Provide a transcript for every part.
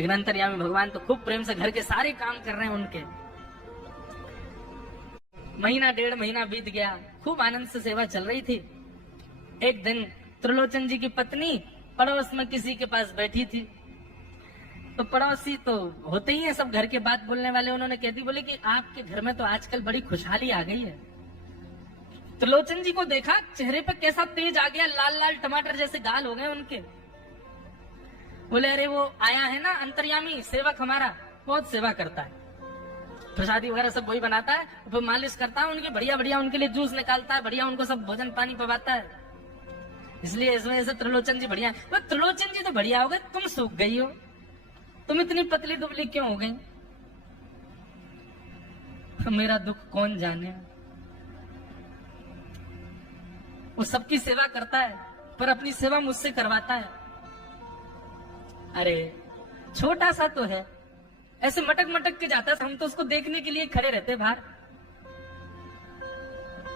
लेकिन अंतर्यामी भगवान तो खूब प्रेम से घर के सारे काम कर रहे हैं उनके। महीना 1.5 महीना बीत गया, खूब आनंद से सेवा चल रही थी। एक दिन त्रिलोचन जी की पत्नी पड़ोस में किसी के पास बैठी थी, तो पड़ोसी तो होते ही हैं सब घर के बात बोलने वाले, उन्होंने कहती बोले कि आपके घर में तो आजकल बड़ी खुशहाली आ गई है। त्रिलोचन जी को देखा, चेहरे पे कैसा तेज आ गया, लाल लाल टमाटर जैसे गाल हो गए उनके। बोले अरे वो आया है ना अंतर्यामी सेवक हमारा, बहुत सेवा करता है, प्रसादी वगैरह सब वही बनाता है, फिर मालिश करता है उनके, बढ़िया बढ़िया उनके लिए जूस निकालता है, बढ़िया उनको सब भोजन पानी पवाता है, इसलिए इस वजह से त्रिलोचन जी बढ़िया है। त्रिलोचन जी तो बढ़िया हो गए, तुम सूख गई हो, तुम इतनी पतली दुबली क्यों हो गई? मेरा दुख कौन जाने। वो सबकी सेवा करता है पर अपनी सेवा मुझसे करवाता है। अरे छोटा सा तो है, ऐसे मटक मटक के जाता है, हम तो उसको देखने के लिए खड़े रहते बाहर।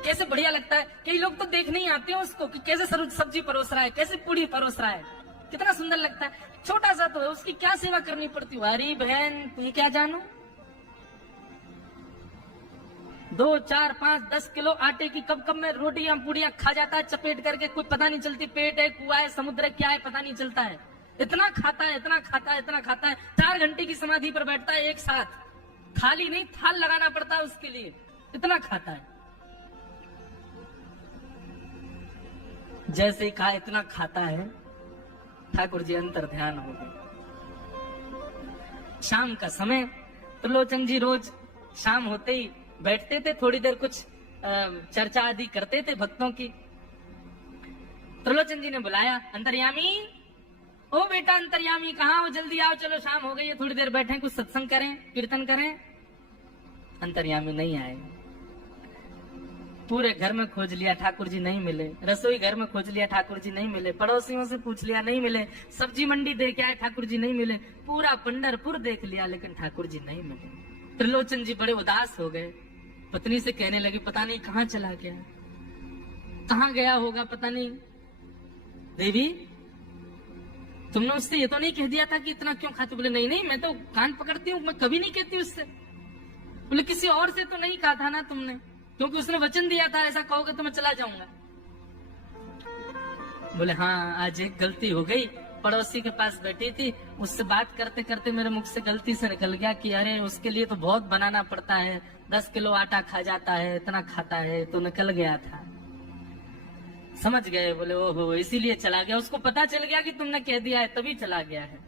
कैसे बढ़िया लगता है, कई लोग तो देखने ही आते हैं उसको कि कैसे सब्जी परोस रहा है, कैसे पूड़ी परोस रहा है, कितना सुंदर लगता है। छोटा सा तो है, उसकी क्या सेवा करनी पड़ती है। अरे बहन तुम क्या जानो, 2, 4, 5, 10 किलो आटे की कब कब में रोटियां पूड़ियां खा जाता है चपेट करके, कुछ पता नहीं चलती, पेट है कुआ है समुद्र है क्या है पता नहीं चलता है। इतना खाता है, इतना खाता है, इतना खाता है। 4 घंटे की समाधि पर बैठता है एक साथ, खाली नहीं थाल लगाना पड़ता है उसके लिए, इतना खाता है। जैसे ही कहा इतना खाता है, ठाकुर जी अंतर ध्यान हो गए। शाम का समय, त्रिलोचन जी रोज शाम होते ही बैठते थे, थोड़ी देर कुछ चर्चा आदि करते थे भक्तों की। त्रिलोचन जी ने बुलाया, अंतर्यामी, ओ बेटा अंतर्यामी कहाँ हो, जल्दी आओ, चलो शाम हो गई है, थोड़ी देर बैठे कुछ सत्संग करें, कीर्तन करें। अंतर्यामी नहीं आए। पूरे घर में खोज लिया, ठाकुर जी नहीं मिले। रसोई घर में खोज लिया, ठाकुर जी नहीं मिले। पड़ोसियों से पूछ लिया, नहीं मिले। सब्जी मंडी देख आए, ठाकुर जी नहीं मिले। पूरा पंढरपुर देख लिया, लेकिन ठाकुर जी नहीं मिले। त्रिलोचन जी बड़े उदास हो गए। पत्नी से कहने लगे, पता नहीं कहाँ चला गया, कहाँ गया होगा पता नहीं। देवी तुमने उससे ये तो नहीं कह दिया था कि इतना क्यों खाते? बोले नहीं नहीं, मैं तो कान पकड़ती हूँ, मैं कभी नहीं कहती उससे। बोले किसी और से तो नहीं कहा था ना तुमने, क्योंकि उसने वचन दिया था ऐसा कहोगे तो मैं चला जाऊंगा। बोले हाँ आज एक गलती हो गई, पड़ोसी के पास बैठी थी, उससे बात करते करते मेरे मुख से गलती से निकल गया कि अरे उसके लिए तो बहुत बनाना पड़ता है, 10 किलो आटा खा जाता है, इतना खाता है, तो निकल गया था। समझ गए? बोले ओहो इसीलिए चला गया, उसको पता चल गया कि तुमने कह दिया है तभी चला गया है।